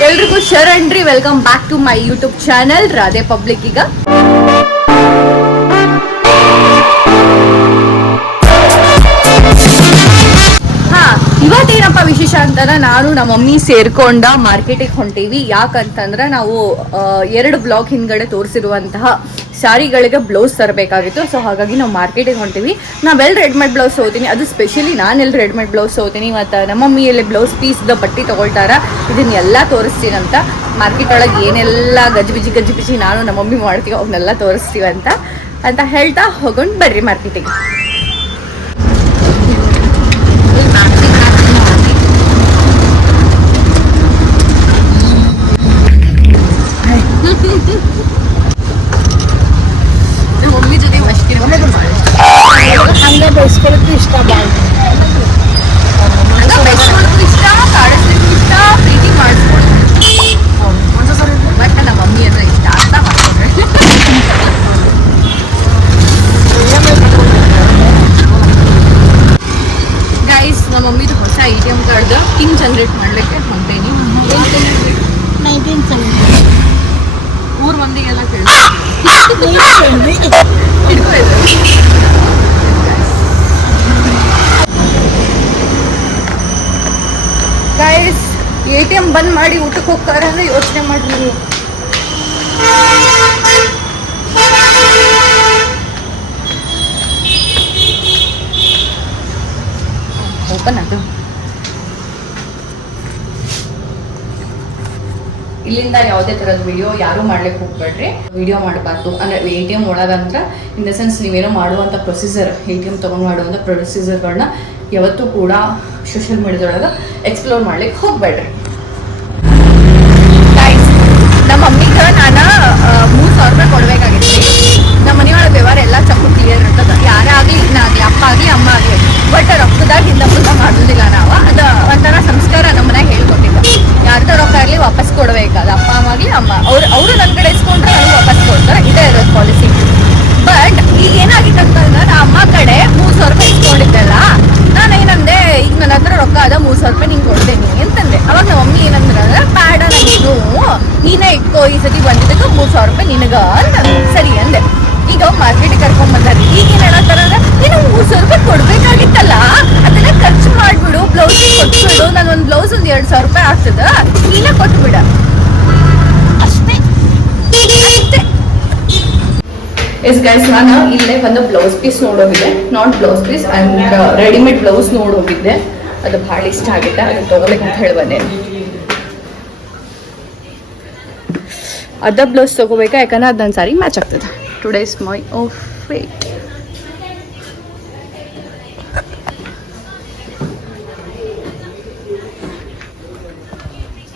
ಎಲ್ರಿಗೂ ಶರಣ್ರಿ welcome back to my YouTube channel Radhe public ಈಗ. ಹಾ, ಇವತ್ತೇನಪ್ಪ ವಿಶೇಷ ಅಂತಂದ್ರೆ ನಾನು ನಮ್ಮ ಮಮ್ಮಿ ಸೇರ್ಕೊಂಡ ಮಾರ್ಕೆಟಿಗೆ ಹೊಂಟೀವಿ. ಯಾಕಂತಂದ್ರೆ ನಾವು ಎರಡು ಬ್ಲಾಗ್ ಹಿಂದ್ಗಡೆ ತೋರಿಸಿರುವಂತಹ ಸಾರಿಗಳಿಗೆ ಬ್ಲೌಸ್ ತರಬೇಕಾಗಿತ್ತು. ಸೊ ಹಾಗಾಗಿ ನಾವು ಮಾರ್ಕೆಟಿಗೆ ಹೊಂಟೀವಿ. ನಾವೆಲ್ಲ ರೆಡ್ಮೇಡ್ ಬ್ಲೌಸ್ ಹೋಗ್ತೀನಿ ಅದು ಸ್ಪೆಷಲಿ ನಾನು ಎಲ್ಲಿ ರೆಡ್ಮೇಡ್ ಬ್ಲೌಸ್ ಹೋಗ್ತೀನಿ ಮತ್ತು ನಮ್ಮ ಮಮ್ಮಿ ಎಲ್ಲಿ ಬ್ಲೌಸ್ ಪೀಸ್ದ ಬಟ್ಟೆ ತೊಗೊಳ್ತಾರ. ಇದನ್ನೆಲ್ಲ ತೋರಿಸ್ತೀನಂತ ಮಾರ್ಕೆಟ್ ಒಳಗೆ ಏನೆಲ್ಲ ಗಜ್ಬಿಜಿ ಗಜ್ಬಿಜಿ ನಾನು ನಮ್ಮ ಮಮ್ಮಿ ಮಾಡ್ತೀವಿ ಅವನ್ನೆಲ್ಲ ತೋರಿಸ್ತೀವಂತ ಅಂತ. ಹೇಳ್ತಾ ಹೋಗೊಂಡು ಬರ್ರಿ ಮಾರ್ಕೆಟಿಗೆ ಮಮ್ಮಿ ಜೊತೆ ಮಸ್ಕಿನ ಹಂಗೆ ಬೈಸ್ಕೊಳ್ಳೋದು ಇಷ್ಟ ಬಾಳ ಹಂಗ ಬೆಳೆಸ್ಕೊಳ್ಳೋದು ಇಷ್ಟ ಕಾಡಿಸ್ಲಿಕ್ಕೂ ಇಷ್ಟ ಪ್ರೀತಿ ಮಾಡಿಸ್ಕೊಳ್ಳೋದು ಬಟ್ ನಮ್ಮ ಮಮ್ಮಿ ಅಂದ್ರೆ ಇಷ್ಟ ಅಂತ ಮಾಡ್ಕೊಂಡ್ರೆ ಗೈಸ್ ನಮ್ಮ ಮಮ್ಮಿದು ಹೊಸ A T M card generate ಮಾಡಲಿಕ್ಕೆ ಹೊಂಟೇನಿ. ನೈನ್ಟೀನ್ ಮೂರು ಮಂದಿಗೆಲ್ಲ ಕೇಳಿ ಗೈಸ್ ಎ ಟಿ ಎಂ ಬಂದ್ ಮಾಡಿ ಊಟಕ್ಕೆ ಹೋಗ್ತಾರೆ ಅಂದ್ರೆ ಯೋಚನೆ ಮಾಡ್ರಿ ನೀವು. ಓಪನ್ ಅದು. ಇಲ್ಲಿಂದ ಯಾವುದೇ ಥರದ ವಿಡಿಯೋ ಯಾರು ಮಾಡ್ಲಿಕ್ಕೆ ಹೋಗ್ಬೇಡ್ರಿ. ವಿಡಿಯೋ ಮಾಡಬಾರ್ದು. ಅಂದರೆ ಎ ಟಿ ಎಂ ಒಳಗಂದ್ರೆ ಇನ್ ದ ಸೆನ್ಸ್ ನೀವೇನೋ ಮಾಡುವಂಥ ಪ್ರೊಸೀಜರ್ ಎ ಟಿ ಎಂ ತೊಗೊಂಡು ಮಾಡುವಂಥ ಪ್ರೊಸೀಜರ್ಗಳನ್ನ ಯಾವತ್ತೂ ಕೂಡ ಸೋಷಿಯಲ್ ಮೀಡಿಯಾದೊಳಗೆ ಎಕ್ಸ್ಪ್ಲೋರ್ ಮಾಡ್ಲಿಕ್ಕೆ ಹೋಗ್ಬೇಡ್ರಿ. ನಮ್ಮ ಮಮ್ಮಿಗೆ ನಾನು ಮೂರು ಸಾವಿರ ರೂಪಾಯಿ ಕೊಡ್ಬೇಕಾಗಿತ್ತು. ನಮ್ಮ ವ್ಯವಹಾರ ಎಲ್ಲ ಯಾರೇ ಆಗಲಿ ಆಗಲಿ, ಅಪ್ಪ ಆಗಲಿ, ಅಮ್ಮ ಆಗಲಿ ಬಟ್ ರೊಕ್ಕದಾಗ ಹಿಂದೆ ಮುಂದೆ ಮಾಡೋದಿಲ್ಲ ನಾವು. ವಾಪಸ್ ಕೊಡಬೇಕಾದ ಅಪ್ಪ ಅಮ್ಮ ಆಗಲಿ ಅಮ್ಮ. ಅವ್ರು ಅವರು ನನ್ನ ಕಡೆ ಇಸ್ಕೊಂಡ್ರೆ ನನಗೆ ವಾಪಸ್ ಕೊಡ್ತಾರೆ. ಇದೇ ಇರೋದು ಪಾಲಿಸಿ ಬಟ್ ಈಗ ಏನಾಗಿತ್ತು ಅಂತಂದ್ರೆ ನಾ ಅಮ್ಮ ಕಡೆ ಮೂರು ಸಾವಿರ ರೂಪಾಯಿ ಇಸ್ಕೊಂಡಿದ್ದೆಲ್ಲ, ನಾನು ಏನಂದೆ, ಈಗ ನನ್ನ ಹತ್ರ ರೊಕ್ಕ ಅದ, ಮೂರು ಸಾವಿರ ರೂಪಾಯಿ ನಿಂಗೆ ಕೊಡ್ತೇನೆ ಅಂತಂದೆ. ಅವಾಗ ನಮ್ಮ ಮಮ್ಮಿ ಏನಂದ್ರೆ ಬೇಡ ನನಗೆ ನೀನೇ ಇಟ್ಕೋ, ಈ ಸತಿ ಬಂದಿದ್ದಕ್ಕೆ ಮೂರು ಸಾವಿರ ರೂಪಾಯಿ ನಿನಗ ಅಂತ ಸರಿ ಅಂದೆ. ಈಗ ಮಾರ್ಕೆಟ್ ಕರ್ಕೊಂಡ್ ಬಂದ್ರೆ ಈಗ ಏನ್ ಹೇಳತ್ತಾರ ನೀನು ಮೂರ್ ಸಾವಿರ ರೂಪಾಯಿ ಕೊಡ್ಬೇಕಾಗಿತ್ತಲ್ಲ? ಅದನ್ನ ಖರ್ಚು ಮಾಡ್ಬಿಡು ಬ್ಲೌಸ್ ಕೊಟ್ಬಿಡು ನಾನು ಒಂದ್ ಬ್ಲೌಸ್ ಒಂದ್ ಎರಡ್ ಸಾವಿರ ರೂಪಾಯಿ ಆಗ್ತದ ಈಗ ಕೊಟ್ಬಿಡ. ಅಷ್ಟೇ. ಎಸ್ ಗೈಸ್ ನಾನು ಇಲ್ಲೇ ಒಂದು blouse piece ನೋಡೋಗಿದ್ದೆ. Not blouse piece and readymade blouse ನೋಡೋಗಿದ್ದೆ. ಅದು ಭಾಳ ಇಷ್ಟ ಆಗುತ್ತೆ ಅದು ತಗೋಬೇಕಂತ ಅಂತ ಹೇಳಿ ಬಂದೆ. ಅದ ಬ್ಲೌಸ್ ತಗೋಬೇಕಾ? ಯಾಕಂದ್ರೆ ಅದು ನನ್ನ ಸಾರಿ ಮ್ಯಾಚ್ ಆಗ್ತದೆ. ಟುಡೇಸ್ ಮೈ outfit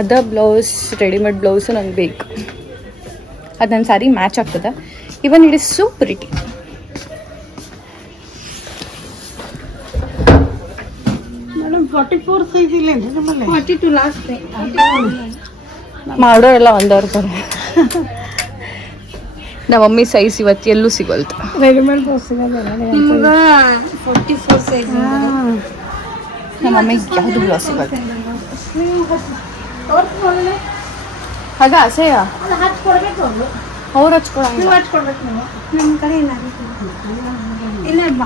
ಅದ ಬ್ಲೌಸ್ ರೆಡಿಮೇಡ್ ಬ್ಲೌಸ್ ನಂಗೆ ಬೇಕು. ಅದು ನನ್ನ ಸಾರಿ ಮ್ಯಾಚ್ ಆಗ್ತದೆ. Even it is super pretty madam forty four size ಇಲ್ಲ ನಮ್ಮಲ್ಲಿ? ಫಾರ್ಟಿ ಟು ಲಾಸ್ಟ್ ಮಾಡೋರೆಲ್ಲ ಒಂದವ್ರ ಬರ ನಮ್ಮ ಮಮ್ಮಿ ಸೈಜ್ ಇವತ್ತು ಎಲ್ಲೂ ಸಿಗೋಲ್ತು ರೆಡಿಮೇಡ್ ಡ್ರೆಸ್ ನಿಮ್ಗೆ ಫಾರ್ಟಿ ಫೋರ್ ಸೈಜ್ ನಮ್ಮ ಮಮ್ಮಿಗೆ ಯಾವುದು ಬ್ಲೌಸ್ ಸಿಗೋಲ್ತು ಹಾಗ ಅಸಹ್ಯ ಅವ್ರು. ಹಚ್ಕೊಳಂಗಿಲ್ಲ ಇಲ್ಲ ಇಲ್ಲ.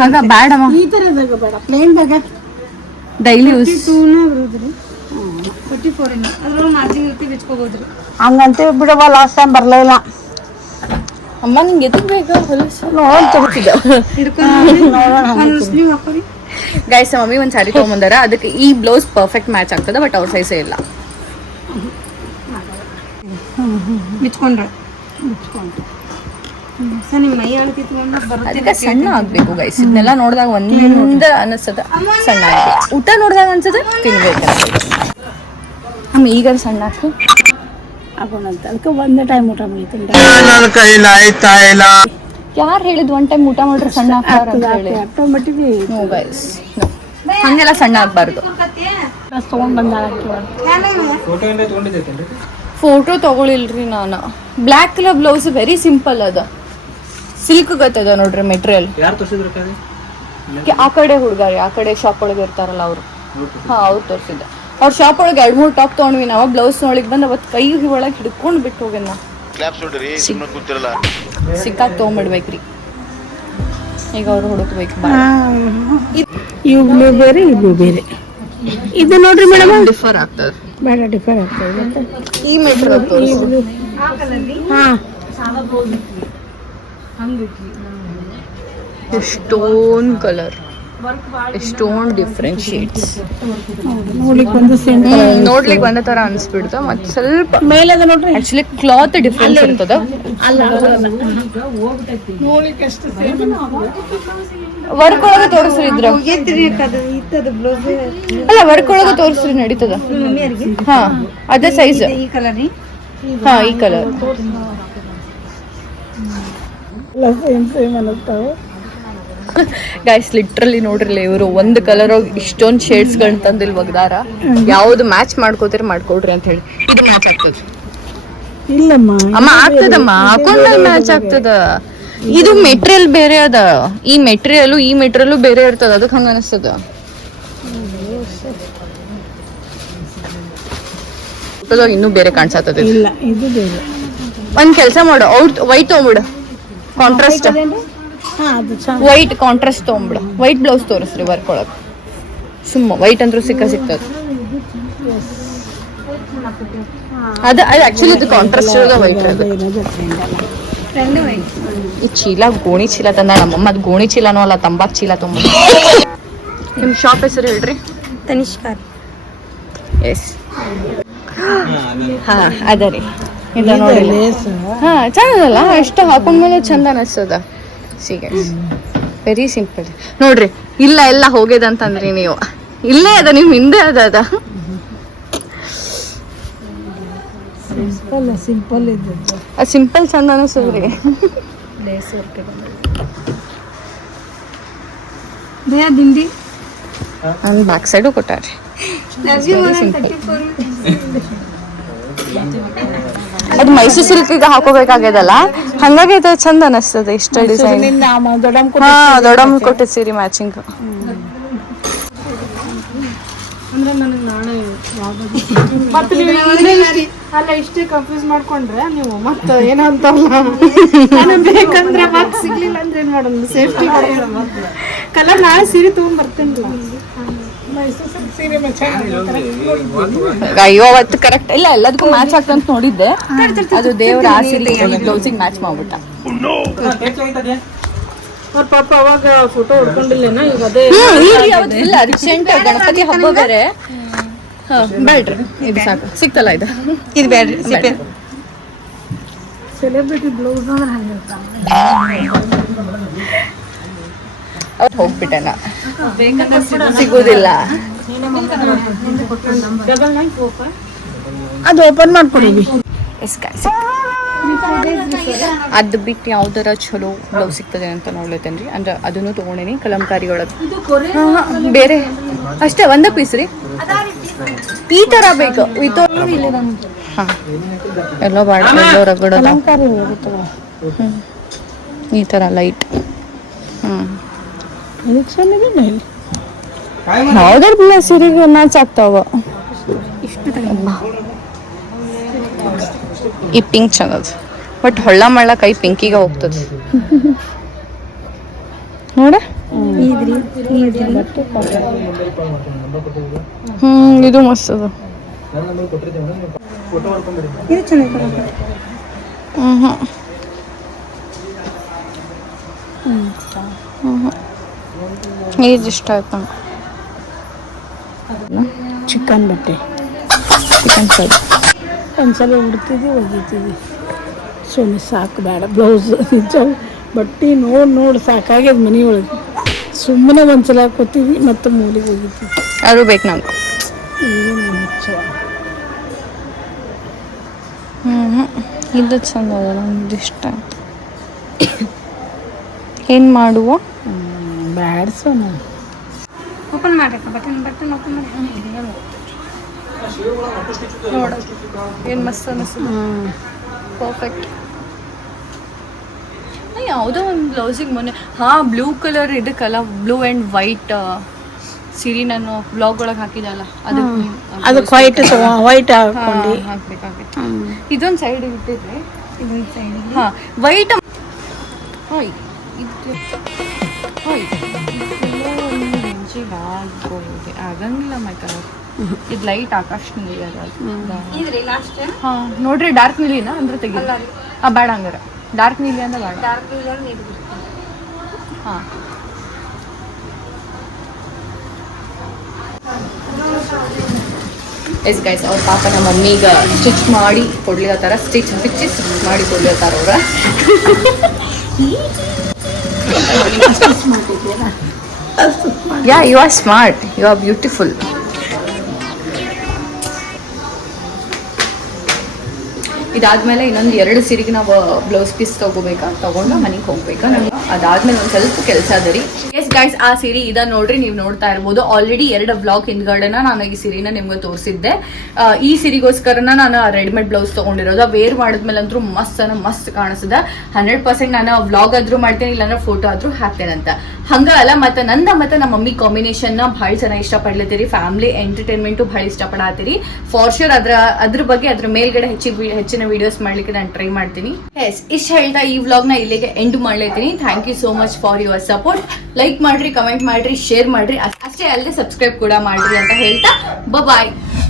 ಹಾಗ ಬೇಡ ಈ ಥರದಾಗ ಬೇಡ ಪ್ಲೇನ್ ದಾಗ ಡೈಲಿ ಯೂಸ್ ಟೂನ ಬರೋದ್ರಿ. ಫಾರ್ಟಿ ಫೋರ್ ಇನ್ನು ಅದ್ರೊಳಗೆ ಮಾರ್ಜಿನ್ ಇರ್ತಿ ಬಿಚ್ಕೋಬೋದ್ರಿ ಹಂಗಂತ ಬಿಡವ ಲಾಸ್ಟ್ ಟೈಮ್ ಬರಲಿಲ್ಲ ಅಮ್ಮ ನಿಂಗೆ ಬೇಕಾ? ಹೊಲಸು ಹಾಕೋರಿ. ಗೈಸ್ ಮಮ್ಮಿ ಒಂದು ಸ್ಯಾರಿ ತೊಗೊಂಬಂದಾರ. ಅದಕ್ಕೆ ಈ ಬ್ಲೌಸ್ ಪರ್ಫೆಕ್ಟ್ ಮ್ಯಾಚ್ ಆಗ್ತದೆ ಬಟ್ ಅವ್ರ ಸೈಸೇ ಇಲ್ಲ. ಬಿಚ್ಕೊಂಡ್ರೆ. ಬಿಚ್ಕೊಂಡ್ರೆ ಅದಕ್ಕೆ ಸಣ್ಣ ಆಗ್ಬೇಕು ಗೈಸ್ ಇದನ್ನೆಲ್ಲ ನೋಡಿದಾಗ ಒಂದ ಅನಿಸ್ತದ ಸಣ್ಣ ಊಟ ನೋಡಿದಾಗ ಅನ್ಸದ ತಿನ್ಬೇಕು ಅಮ್ಮ ಈಗ ಸಣ್ಣ ಹಾಕು ಹಾಕೊಂಡಂತ ಅದಕ್ಕೆ ಒಂದೇ ಟೈಮ್ ಊಟ ಮಾಡ್ತೀನಿ ನನ್ನ ಕೈಲಾಯ್ತಾ ಇಲ್ಲ? ಯಾರು ಹೇಳಿದ್ ಒಂದ್ ಟೈಮ್ ಊಟ ಮಾಡ್ರೆ ಸಣ್ಣ ಆಗ್ತಾರ ಅಂತ ಹೇಳಿ? ಆಟೋಮೆಟಿಕ್ ನೋ ಗೈಸ್ ಹಂಗೆಲ್ಲ ಸಣ್ಣ ಆಗ್ಬಾರ್ದು ತೊಗೊಂಡ್ ಬಂದ ಫೋಟೋ ತಗೊಳಿಲ್ರಿ ನಾನು. Black colour blouse very simple ಅದ. ಸಿಲ್ಕ್ ಗತ್ತದ ನೋಡ್ರಿ ಮೆಟೀರಿಯಲ್ ಯಾರು ತೋರಿಸಿದ್ರು ಆ ಕಡೆ ಹುಡುಗ ಆ ಕಡೆ ಶಾಪ್ ಒಳಗೆ ಇರ್ತಾರಲ್ಲ ಅವರು. ಹಾ ಅವ್ರು ತೋರಿಸಿದ್ದೆ. ಅವ್ರ ಶಾಪ್ ಒಳಗೆ ಎರಡು ಮೂರು ಟಾಪ್ ತಗೊಂಡ್ವಿ ನಾವು. ಬ್ಲೌಸ್ ಒಳಗೆ ಬಂದು ಅವತ್ತು ಕೈ ಒಳಗೆ ಹಿಡ್ಕೊಂಡು ಬಿಟ್ಟು ಹೋಗ್ಯನ ಸಿಕ್ಕಾಗ ತೊಗೊಂಬಿಡ್ಬೇಕ್ರಿ ಈಗ ಅವ್ರು ಹುಡುಕ್ಬೇಕು ಇವು ಬ್ಲೂ ಬೇರೆ ಇವು ಬೇರೆ. ಇದು ನೋಡ್ರಿ ಮೇಡಮ್. ಡಿಫರ್ ಆಗ್ತದೆ. ಬೇಡ ಡಿಫರ್ ಆಗ್ತದೆ. ಈ ಮೀಟರ್ ಹಾ. ಎಷ್ಟೊಂದು ಕಲರ್ ಎಷ್ಟೊಂದು ಡಿಫ್ರೆಂಟ್ ಶೇಡ್ಸ್ ನೋಡ್ಲಿಕ್ಕೆ ಒಂದು ನೋಡ್ಲಿಕ್ಕೆ ಒಂದೇ ತರ ಅನ್ಸ್ಬಿಡ್ತು ಮತ್ತೆ ಸ್ವಲ್ಪ ಮೇಲದ ನೋಡ್ರಿ. ಆಕ್ಚುಲಿ ಕ್ಲಾತ್ ಡಿಫ್ರೆನ್ಸ್ ಇರ್ತದ. ವರ್ಕ್ ಒಳಗೆ ತೋರಿಸ್ರಿ ಇದ್ರ. ಅಲ್ಲ ವರ್ಕ್ ಒಳಗೆ ತೋರಿಸ್ರಿ ನಡೀತದ. ಹಾ ಅದೇ ಸೈಜ್ ಈ ಕಲರ್ ರೀ ಹಾ ಈ ಕಲರ್ ಸೇಮ್ ಸೇಮ್ ಅನ್ನಿಸ್ತಾವೆ ಗೈಸ್ ಲಿಟ್ರಲಿ ನೋಡ್ರಿಲ್ಲ ಇವರು ಒಂದು ಕಲರ್ ಇಷ್ಟೊಂದು ಶೇಡ್ಸ್ ಗಳನ್ನ ತಂದಿಲ್ ಒಗ್ದಾರ. ಯಾವ್ದು ಮ್ಯಾಚ್ ಮಾಡ್ಕೋತೀರಿ ಮಾಡ್ಕೊಡ್ರಿ ಅಂತ ಹೇಳಿ. ಇದು ಮ್ಯಾಚ್ ಆಗ್ತದ. ಇಲ್ಲಮ್ಮ ಅಮ್ಮ ಆಗ್ತದಮ್ಮ. ಹಾಕೊಂಡ ಮ್ಯಾಚ್ ಆಗ್ತದ. ಇದು ಮೆಟೀರಿಯಲ್ ಬೇರೆ ಅದ. ಈ ಮೆಟೀರಿಯಲ್ ಈ ಮೆಟೀರಿಯಲ್ ಬೇರೆ ಇರ್ತದ. ಅದಕ್ಕೆ ಹಂಗ ಅನಿಸ್ತದ? ಇನ್ನೂ ಬೇರೆ ಕಾಣಿಸತ್ತದ ಇಲ್ಲ ಇದು ಬೇರೆ. ಒಂದ್ ಕೆಲಸ ಮಾಡು. ಔಟ್ ವೈಟ್ ತಗೊಂಬಿಡು ಕಾಂಟ್ರಾಸ್ಟ್ ವೈಟ್ ಕಾಂಟ್ರಾಸ್ಟ್ ತೊಗೊಂಬಿಡ ವೈಟ್ ಬ್ಲೌಸ್ ತೋರಿಸ್ರಿ ವರ್ಕ್ ಒಳಗೆ ಸುಮ್ಮ ವೈಟ್ ಅಂದ್ರೂ ಸಿಕ್ಕ ಸಿಗ್ತದ ಅದ ಅದು ಆಕ್ಚುಲಿ ಇದು ಕಾಂಟ್ರಾಸ್ಟ್ ಇರೋದು ವೈಟ್ ಅದು ಈ ಚೀಲ ಗೋಣಿ ಚೀಲ ತಂದ ನಮ್ಮಮ್ಮ. ಅದು ಗೋಣಿ ಚೀಲನೂ ಅಲ್ಲ ತಂಬಾಕ್ ಚೀಲ ತುಂಬ ನಿಮ್ಮ ಶಾಪ್ ಹೆಸರು ಹೇಳ್ರಿ. ತನಿಷ್ಕಾರ್ ಎಸ್ ಹಾ ಅದ ರೀ. ಚಂದಲ್ಲ ಅಷ್ಟು ಹಾಕೊಂಡ್ಮೇಲೆ ಚಂದ ಅನಿಸ್ತದ. ಸಿಗ ವೆರಿ ಸಿಂಪಲ್ ನೋಡ್ರಿ ಇಲ್ಲ ಎಲ್ಲ ಹೋಗ್ಯದಂತಂದ್ರಿ ನೀವು. ಇಲ್ಲೇ ಅದ ನಿಮ್ ಹಿಂದೆ ಅದ ಅದ. ಸಿಂಪಲ್ ಸಿಂಪಲ್ ಅದು ಸಿಂಪಲ್ ಚಂದ ಅನಿಸ್ತದ್ರಿ ಭಯ ದಿಂಡಿ? ನನ್ನ ಬ್ಯಾಕ್ ಸೈಡು ಕೊಟ್ಟಾರ್ರಿ. ಅದು ಮೈಸೂರು ಸಿಲ್ಕಿಗೆ ಹಾಕೋಬೇಕಾಗ್ಯದಲ್ಲ? ಹಂಗಾಗಿ ಇದು ಚಂದ ಅನಿಸ್ತದ ಇಷ್ಟ ಡಿಸೈನ್ ಹಾ ದೊಡ್ಡಮ್ಮ ಕೊಟ್ಟಿದ್ ಸೀರೆ ಮ್ಯಾಚಿಂಗ್ ಮತ್ತೆ ನೀವು ಅಲ್ಲ ಇಷ್ಟೇ ಕನ್ಫ್ಯೂಸ್ ಮಾಡ್ಕೊಂಡ್ರೆ ನೀವು ಮತ್ತೆ ಏನಂತಲ್ಲ? ನಾನು ಬೇಕಂದ್ರೆ ಮತ್ತೆ ಸಿಗ್ಲಿಲ್ಲ ಅಂದ್ರೆ ಏನ್ ಮಾಡೋದು? ಸೇಫ್ಟಿ ಕಲರ್ ನಾಳೆ ಸೀರೆ ತಗೊಂಡ್ ಸೀರೆ ಅಯ್ಯೋ ಅವತ್ತು ಕರೆಕ್ಟ್ ಇಲ್ಲ ಎಲ್ಲದಕ್ಕೂ ಮ್ಯಾಚ್ ಆಗ್ತಂತ ನೋಡಿದ್ದೆ. ಅದು ದೇವರ ಆಸೆ ಬ್ಲೌಸಿಗೆ ಮ್ಯಾಚ್ ಮಾಡ್ಬಿಟ್ಟ. ಅವ್ರ ಪಾಪ ಅವಾಗ ಫೋಟೋ ಹೊಡ್ಕೊಂಡಿಲ್ಲೇನ? ಈಗ ಅದೇ ಇಲ್ಲ ರೀಸೆಂಟ್ ಗಣಪತಿ ಹಬ್ಬ ಬೇರೆ. ಹಾ, ಬೇಡ್ರಿ ಇದು ಸಾಕು. ಸಿಕ್ತಲ್ಲ ಇದು. ಇದು ಬೇಡ್ರಿ ಸೆಲೆಬ್ರಿಟಿ ಬ್ಲೌಸ್ ಅಂದ್ರೆ ಹಂಗಿರ್ತಾವ ಅವ್ರು ಹೋಗ್ಬಿಟ್ಟೆನ. ಸಿಗೋದಿಲ್ಲ. ಅದು ಓಪನ್ ಮಾಡ್ಕೊಡಿ. ಅದು ಬಿಟ್ಟು ಯಾವ್ದಾರ ಚಲೋ ಬ್ಲೌಸ್ ಸಿಗ್ತದೆ ಅಂತ ನೋಡ್ಲತ್ತೇನ್ರಿ? ಅಂದ್ರೆ ಅದನ್ನು ತೊಗೊಂಡೇನಿ ಕಲಂಕಾರಿ ಒಳಗೆ ಬೇರೆ. ಅಷ್ಟೇ ಒಂದೇ ಪೀಸ್ ರೀ? ಈ ತರ ಬೇಕು. ವಿತ್ ಹಾ. ಎಲ್ಲ ಬಾಳ ಎಲ್ಲೋ ರಗಡ ಅಲಂಕಾರ ಇರುತ್ತೆ. ಈ ತರ ಲೈಟ್ ಹ್ಮ್. ಇದಕ್ಕೆ ಚೆನ್ನಾಗಿದೆ ಇಲ್ಲಿ ಯಾವ್ದಾರ ಸೀರೆಗೆ ಮ್ಯಾಚ್ ಆಗ್ತಾವ ಈ ಪಿಂಕ್ ಚಂದದ ಬಟ್ ಹೊಳ್ಳ ಮಳ್ಳ ಕೈ ಪಿಂಕಿಗೆ ಹೋಗ್ತದೆ ನೋಡ ಹ್ಮ್ ಇದು ಮಸ್ತ್ ಅದ ಇದು ಚೆನ್ನಾಗಿ ಹ್ಮ್ ಹ್ಮ್ ಇದು ಇಷ್ಟ ಆಯ್ತು ನಂಗೆ ಚಿಕನ್ ಬಟ್ಟೆ. Chicken fry. ಒಂದ್ಸಲ ಉಡ್ತಿದ್ವಿ ಒಗಿತಿದ್ವಿ. ಸುಮ್ಮನೆ ಸಾಕು ಬೇಡ ಬ್ಲೌಸ್ ನಿಜ. ಬಟ್ಟೆ ನೋಡಿ ನೋಡಿ ಸಾಕಾಗ್ಯದ ಮನೆ ಒಳಗೆ. ಸುಮ್ಮನೆ ಒಂದ್ಸಲ ಹಾಕೋತೀವಿ ಮತ್ತೆ ಮೂಲಿಗೆ ಹೋಗಿದ್ವಿ ಅದು ಬೇಕು ನಂಗೆ. ಹ್ಞೂ ಇದು ಚಂದ ಅದ ನಮ್ದು ಇಷ್ಟ. ಏನು ಮಾಡುವ? ಬ್ಯಾಡ ಸೋನ ಓಪನ್ ಮಾಡಬೇಕು ಬಟನ್ ಬಟನ್ ಓಪನ್ ಮಾಡಿ. ನೋಡ ಏನು ಮಸ್ತ್ ಅನಿಸ್ತದೆ ಪರ್ಫೆಕ್ಟ್ ಯಾವುದೋ ಒಂದು ಬ್ಲೌಸಿಗೆ ಮೊನ್ನೆ ಹಾಂ ಬ್ಲೂ ಕಲರ್ ಇದಕ್ಕಲ್ಲ ಬ್ಲೂ ಆ್ಯಂಡ್ ವೈಟ್ ಸಿರಿ ನಾನು ಬ್ಲಾಗ್ ಒಳಗೆ ಹಾಕಿದಲ್ಲ ಅದು ಅದಕ್ಕೆ ವೈಟ್ ವೈಟ್ ಹಾಕ್ಬೇಕಾಗಿತ್ತು ಇದೊಂದು ಸೈಡ್ ಇಟ್ಟಿದ್ರೆ ಇದೊಂದು ಸೈಡ್ ಹಾಂ. ವೈಟ್ ಹಾಂ ಇದು ಆಗಂಗಿಲ್ಲ ಮೈ ಕಲರ್ ಇದು ಲೈಟ್ ಆಕಾಶ ನೀಲಿ ಅದ. ಹಾ ನೋಡ್ರಿ ಡಾರ್ಕ್ ನೀಲಿನ ಅಂದ್ರೆ ತೆಗಿ. ಆ ಬೇಡ ಹಂಗಾರ. ಡಾರ್ಕ್ ನೀಲಿ ಅಂದ್ರೆ ಬೇಡ. ಡಾರ್ಕ್ ಹಾ. ಎಸ್ ಗೈಸ್ ಅವ್ರ ಪಾಪ ನಮ್ಮ ಮಮ್ಮಿಗೆ ಸ್ಟಿಚ್ ಮಾಡಿ ಕೊಡ್ಲಿಕತ್ತಾರ. ಸ್ಟಿಚ್ ಬಿಚ್ಚಿ ಸ್ಟಿಚ್ ಮಾಡಿ ಕೊಡ್ಲಿಕತ್ತಾರ ಅವ್ರ. Yeah you are smart you are beautiful ಇದಾದ್ಮೇಲೆ ಇನ್ನೊಂದು ಎರಡು ಸೀರೆಗೆ ನಾವು ಬ್ಲೌಸ್ ಪೀಸ್ ತಗೋಬೇಕಾ? ತಗೊಂಡು ಮನೆಗೆ ಹೋಗ್ಬೇಕಾ? ನಮ್ಗೆ ಅದಾದ್ಮೇಲೆ ಒಂದು ಸ್ವಲ್ಪ ಕೆಲಸ ಅದ ರೀ. ಎಸ್ ಗೈಸ್ ಆ ಸೀರೆ ಇದ ನೋಡ್ರಿ, ನೀವು ನೋಡ್ತಾ ಇರ್ಬೋದು. ಆಲ್ರೆಡಿ ಎರಡು ಬ್ಲಾಗ್ ಹಿಂದ್ಗಡೆನ ನಾನು ಈ ಸೀರೆನ ನಿಮ್ಗೆ ತೋರಿಸಿದ್ದೆ. ಈ ಸೀರೆಗೋಸ್ಕರನ ನಾನು ರೆಡಿಮೇಡ್ ಬ್ಲೌಸ್ ತಗೊಂಡಿರೋದು. ವೇರ್ ಮಾಡಿದ್ಮೇಲೆ ಅಂತೂ ಮಸ್ತ್ ಅನ್ನ ಮಸ್ತ್ ಕಾಣಿಸದ ಹಂಡ್ರೆಡ್ ಪರ್ಸೆಂಟ್ ನಾನು ವ್ಲಾಗ್ ಆದ್ರೂ ಮಾಡ್ತೇನೆ, ಇಲ್ಲಾಂದ್ರೆ ಫೋಟೋ ಆದ್ರೂ ಹಾಕ್ತೇನೆ ಅಂತ. ಹಂಗ ಅಲ್ಲ ಮತ್ತೆ ನಂದ ಮತ್ತೆ ನಮ್ಮ ಮಮ್ಮಿ ಕಾಂಬಿನೇಷನ್ನ ಭಾಳ ಚೆನ್ನಾಗಿ ಇಷ್ಟಪಡ್ಲತ್ತೀರಿ. ಫ್ಯಾಮಿಲಿ ಎಂಟರ್ಟೈನ್ಮೆಂಟು ಭಾಳ ಇಷ್ಟಪಡತ್ತೀರಿ. ಫಾರ್ ಶೂರ್ ಅದ್ರ ಅದ್ರ ಬಗ್ಗೆ ಅದ್ರ ಮೇಲ್ಗಡೆ ಹೆಚ್ಚಿನ ವಿಡಿಯೋಸ್ ಮಾಡ್ಲಿಕ್ಕೆ ನಾನು ಟ್ರೈ ಮಾಡ್ತೀನಿ. ಎಸ್ ಇಷ್ಟ ಹೇಳ್ತಾ ಈ ವ್ಲಾಗ್ನ ಇಲ್ಲಿಗೆ end ಮಾಡ್ಲೈತೀನಿ. Thank you so much for your support like ಮಾಡ್ರಿ ಕಮೆಂಟ್ ಮಾಡ್ರಿ ಶೇರ್ ಮಾಡ್ರಿ. ಅಷ್ಟೇ ಅಲ್ಲದೆ ಸಬ್ಸ್ಕ್ರೈಬ್ ಕೂಡ ಮಾಡ್ರಿ ಅಂತ ಹೇಳ್ತಾ ಬಾಯ್